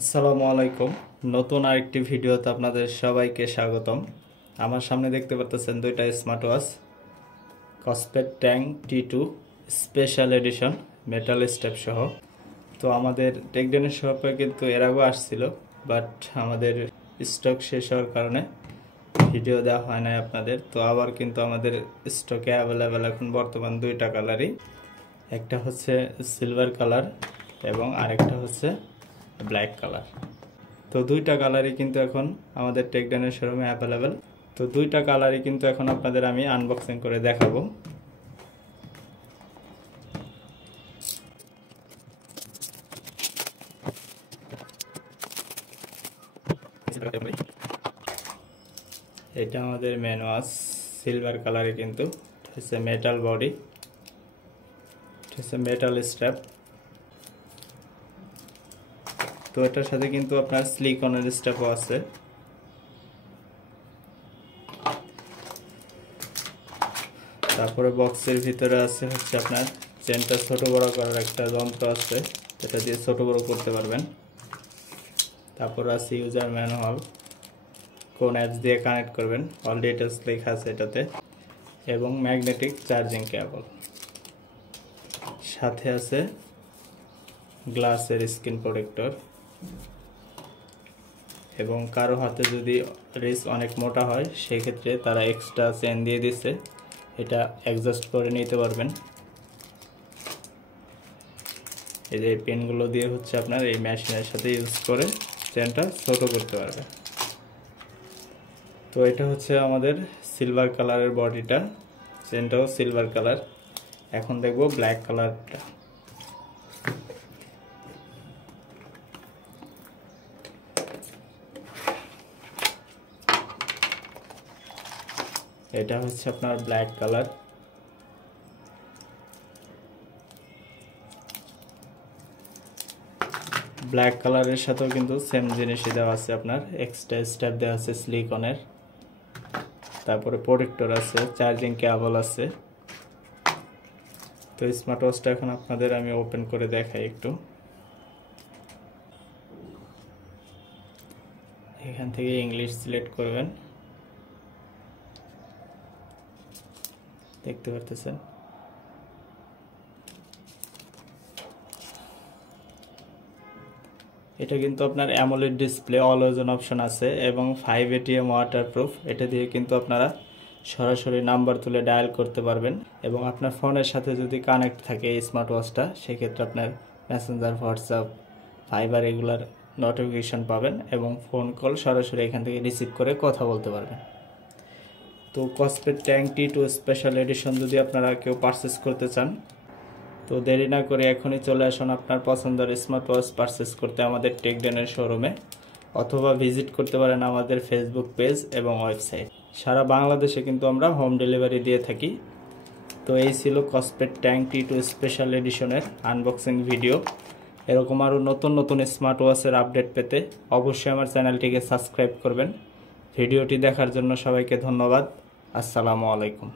আসসালামু আলাইকুম। নতুন আরেকটি ভিডিওতে আপনাদের সবাইকে স্বাগতম। আমার সামনে দেখতে পাচ্ছেন দুইটা smart watch কসপেট tank T2 special edition metal step সহ। তো আমাদের টেকডেনের শপে কিন্তু এর আগেও আসছিল, বাট আমাদের স্টক শেষ হওয়ার কারণে ভিডিও দেওয়া হয় নাই আপনাদের। তো আবার কিন্তু আমাদের স্টকে অ্যাভেলেবেল এখন বর্তমান দুইটা কালারই, একটা হচ্ছে সিলভার কালার এবং আরেকটা হচ্ছে ব্ল্যাক কালার। তো দুইটা কালারই কিন্তু এখন আমাদের টেকডেনের শোরুমে অ্যাভেলেবেল। তো দুইটা কালারই কিন্তু এখন আপনাদের আমি আনবক্সিং করে দেখাবো। এটা আমাদের মেন ওয়াচ সিলভার কালারে, কিন্তু হচ্ছে মেটাল বডি, হচ্ছে মেটাল স্ট্র্যাপ। তো এটার সাথে কিন্তু আপনার সিলিকনের স্ট্র্যাপও আছে। তারপরে বক্সের ভিতরে আছে হচ্ছে আপনার চেনটা ছোট বড় করার একটা যন্ত্র আছে, যেটা দিয়ে ছোট বড় করতে পারবেন। তারপর আছে ইউজার ম্যানুয়াল, কোন অ্যাপস দিয়ে কানেক্ট করবেন, অল ডিটেলস লেখা আছে এটাতে, এবং ম্যাগনেটিক চার্জিং কেবল। সাথে আছে গ্লাসের স্ক্রিন প্রোটেক্টর, এবং কারো হাতে যদি রিস্ট অনেক মোটা হয় সেক্ষেত্রে তারা এক্সট্রা চেন দিয়ে দিচ্ছে, এটা অ্যাডজাস্ট করে নিতে পারবেন। এই যে পেনগুলো দিয়ে হচ্ছে আপনার এই মেশিনের সাথে ইউজ করে চেনটা ছোট করতে পারবেন। তো এটা হচ্ছে আমাদের সিলভার কালারের বডিটা, চেনটাও সিলভার কালার। এখন দেখব ব্ল্যাক কালারটা। এটা হচ্ছে আপনার ব্ল্যাক কালার। ব্ল্যাক কালারের সাথেও কিন্তু সেম জিনিসই দেওয়া আছে, আপনার এক্সট্রা স্ট্র্যাপ দেওয়া আছে সিলিকনের, তারপরে প্রোটেক্টর আছে, চার্জিং কেবল আছে। তো স্মার্ট ওয়াচটা এখন আপনাদের আমি ওপেন করে দেখাই একটু। এখান থেকে ইংলিশ সিলেক্ট করবেন, দেখতে পারতেছেন। এটা কিন্তু আপনার AMOLED display, always on option আছে, এবং 5 ATM ওয়াটারপ্রুফ। এটা দিয়ে কিন্তু আপনারা সরাসরি নাম্বার তুলে ডায়াল করতে পারবেন, এবং আপনার ফোনের সাথে যদি কানেক্ট থাকে এই স্মার্ট ওয়াচটা, সেক্ষেত্রে আপনার মেসেঞ্জার, হোয়াটসঅ্যাপ, ফাইবার এগুলার নোটিফিকেশন পাবেন, এবং ফোন কল সরাসরি এখান থেকে রিসিভ করে কথা বলতে পারবেন। তো কসপেট ট্যাঙ্ক T2 স্পেশাল এডিশন যদি আপনারা কেউ পারচেস করতে চান, তো দেরি না করে এখনই চলে আসুন আপনার পছন্দের স্মার্ট ওয়াচ পারচেস করতে আমাদের টেকডেনের শোরুমে, অথবা ভিজিট করতে পারেন আমাদের ফেসবুক পেজ এবং ওয়েবসাইট। সারা বাংলাদেশে কিন্তু আমরা হোম ডেলিভারি দিয়ে থাকি। তো এই ছিল কসপেট ট্যাঙ্ক T2 স্পেশাল এডিশনের আনবক্সিং ভিডিও। এরকম আরও নতুন নতুন স্মার্ট ওয়াচের আপডেট পেতে অবশ্যই আমার চ্যানেলটিকে সাবস্ক্রাইব করবেন। ভিডিওটি দেখার জন্য সবাইকে ধন্যবাদ। আসসালামু আলাইকুম।